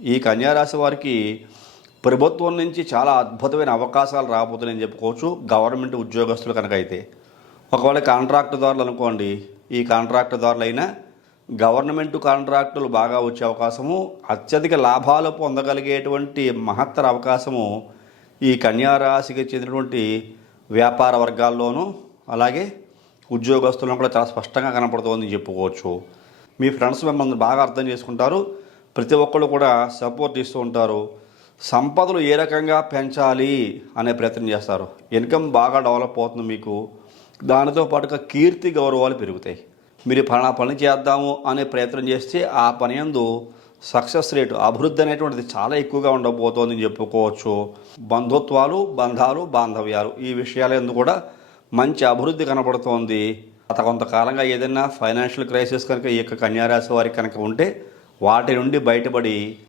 ఈ కన్యారాశి వారికి ప్రభుత్వం నుంచి చాలా అద్భుతమైన అవకాశాలు రాబోతున్నాయని చెప్పుకోవచ్చు. గవర్నమెంట్ ఉద్యోగస్తులు కనుక అయితే ఒకవేళ కాంట్రాక్టుదారులు అనుకోండి, ఈ కాంట్రాక్టుదారులు అయినా గవర్నమెంట్ కాంట్రాక్టులు బాగా వచ్చే అవకాశము, అత్యధిక లాభాలు పొందగలిగేటువంటి మహత్తర అవకాశము ఈ కన్యారాశికి చెందినటువంటి వ్యాపార వర్గాల్లోనూ అలాగే ఉద్యోగస్తులను కూడా చాలా స్పష్టంగా కనపడుతోందని చెప్పుకోవచ్చు. మీ ఫ్రెండ్స్ మిమ్మల్ని బాగా అర్థం చేసుకుంటారు, ప్రతి ఒక్కళ్ళు కూడా సపోర్ట్ ఇస్తూ ఉంటారు. సంపదలు ఏ రకంగా పెంచాలి అనే ప్రయత్నం చేస్తారు. ఇన్కమ్ బాగా డెవలప్ అవుతుంది మీకు. దానితో పాటుగా కీర్తి గౌరవాలు పెరుగుతాయి. మీరు ఫలానా పని చేద్దాము అనే ప్రయత్నం చేస్తే ఆ పని యందు సక్సెస్ రేటు, అభివృద్ధి అనేటువంటిది చాలా ఎక్కువగా ఉండబోతోందని చెప్పుకోవచ్చు. బంధుత్వాలు, బంధాలు, బాంధవ్యాలు ఈ విషయాల యందు కూడా మంచి అభివృద్ధి కనబడుతోంది. గత కొంతకాలంగా ఏదైనా ఫైనాన్షియల్ క్రైసిస్ కనుక ఈ యొక్క కన్యారాశి వారికి కనుక ఉంటే వాటి నుండి బయటపడి